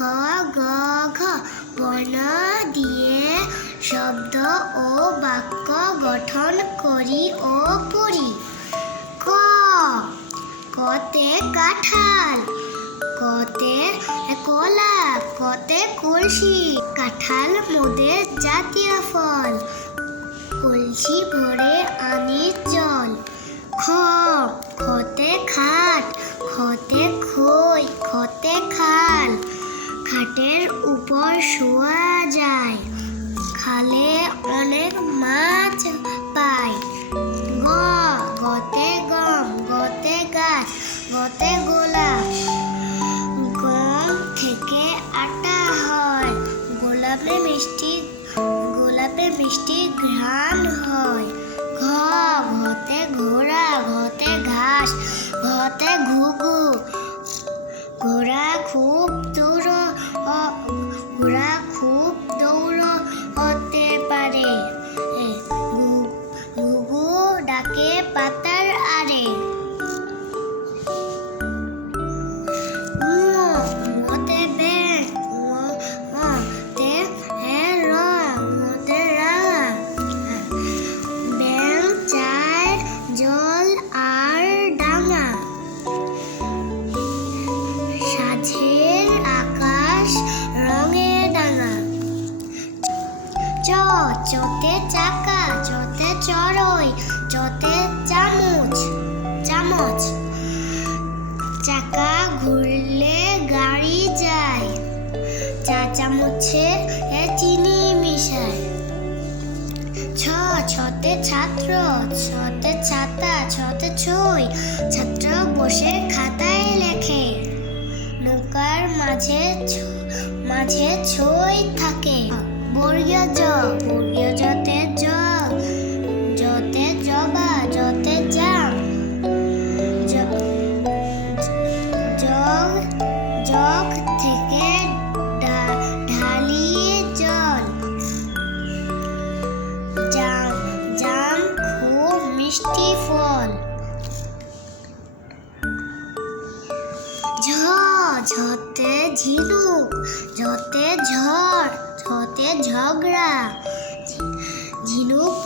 গ ঘ বর্ণ দিয়ে শব্দ ও বাক্য গঠন করি ও পড়ি। ক কতে কাঁঠাল, কতে কলা, কতে কলসি। কাঁঠাল মোদের জাতীয় ফল, কলসি ভরে আনি জল। খ খতে খাট, খতে খই, খতে খাল। খাটের উপর শোয়া যায়, খালে অনেক মাছ পায়। গ গতে গম, গতে গাছ, গতে গোলা। গম থেকে আটা হয়, গোলাপে মিষ্টি ঘ্রাণ হয়। ঘ ঘতে ঘোড়া, ঘতে ঘাস, ঘতে ঘুঘু। ঘোড়া খুব দৌড় হতে পারে, ঘুঘু ডাকে পাতার আড়ে। ঙতে ব্যাঙ, ঙতে রং, ঙতে রাঙা। ব্যাঙ চায় জল আর ডাঙা। সাঝের আকাশ রঙে ডাঙা। চ চতে চাকা, চতে চড়ই, চতে চামচ। চাকা ঘুরলে গাড়ি যায়, চামচে চিনি মিশায়। ছ ছতে ছাত্র, ছতে ছাতা, ছতে ছই। ছাত্র বসে খাতায় লেখে, নৌকার মাঝে ছই থাকে। বর্গীয় জ, বর্গীয় জতে জগ, জতে জবা, জতে জাম। জগ থেকে ঢালি জল। জাম খুব মিষ্টি ফল। ঝ ঝতে ঝিনুক, ঝতে ঝড়, ঝতে ঝগড়া। ঝিনুক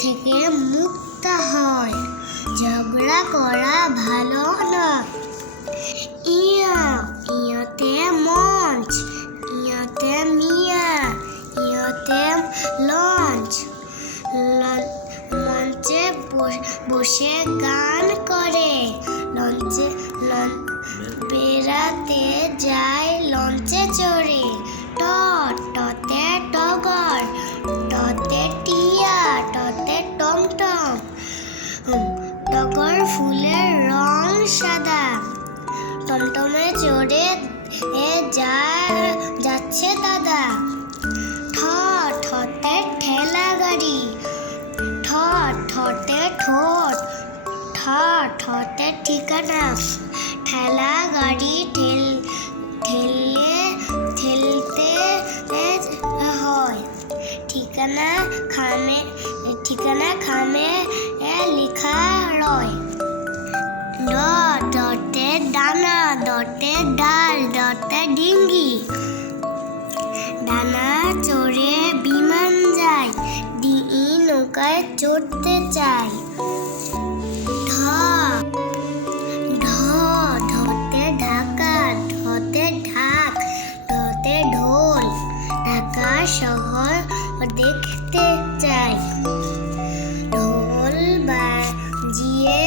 থেকে মুক্তা হয়, ঝগড়া করা ভালো নয়। ইয়তে মঞ্চ, ইয়তে মিয়া, ইয়তে লঞ্চ। মঞ্চে বসে গান করে, বেড়াতে যায় লঞ্চে চড়ে। টতে টগর, টতে টিয়া, টতে টমটম। টগর ফুলের রং সাদা, টমটমে চড়ে যাচ্ছে দাদা। ঠতে ঠেলা গাড়ি, ঠতে ঠোঁট, ঠতে ঠিকানা। ঠেলা গাড়ি ঠেলতে হয়, ঠিকানা খামে লেখা রয়। ডতে ডানা, ডতে ডাল, ডতে ডিঙ্গি। ডানা চড়ে বিমান যায়, ডিঙি নৌকায় চড়তে চায়। ঢতে ঢাকা, ঢতে ঢাক, ঢতে ঢোল। ঢাকা শহর দেখতে চাই, ঢোল বাজিয়ে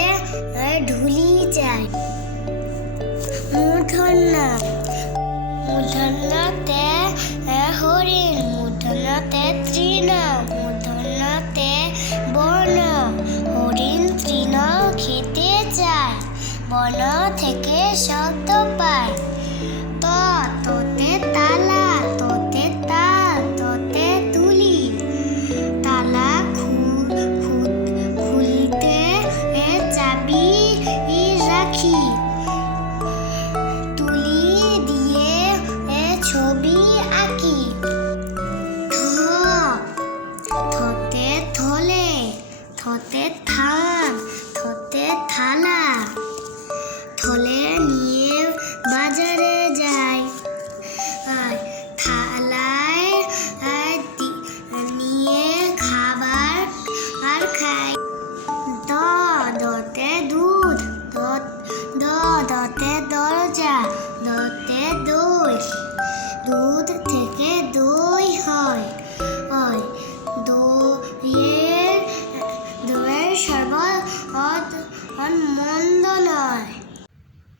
ঢুলি যায়। মূর্ধন্যতে হরিণ, মূর্ধন্যতে তৃণ, মূর্ধন্যতে বর্ণ। হরিণ তৃণ খেতে চায়, বর্ণ থেকে শব্দ পায়। ততে তালা, ততে তাল, ততে তুলি। তালা খুলতে চাবি রাখি, তুলি দিয়ে ছবি আঁকি। থতে থলে, থতে থান, থতে থালা। থলে নিয়ে বাজারে যায়,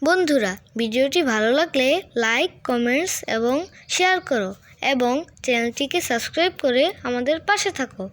বন্ধুরা, ভিডিওটি ভালো লাগলে লাইক, কমেন্টস এবং শেয়ার করো এবং চ্যানেলটিকে সাবস্ক্রাইব করে আমাদের পাশে থাকো।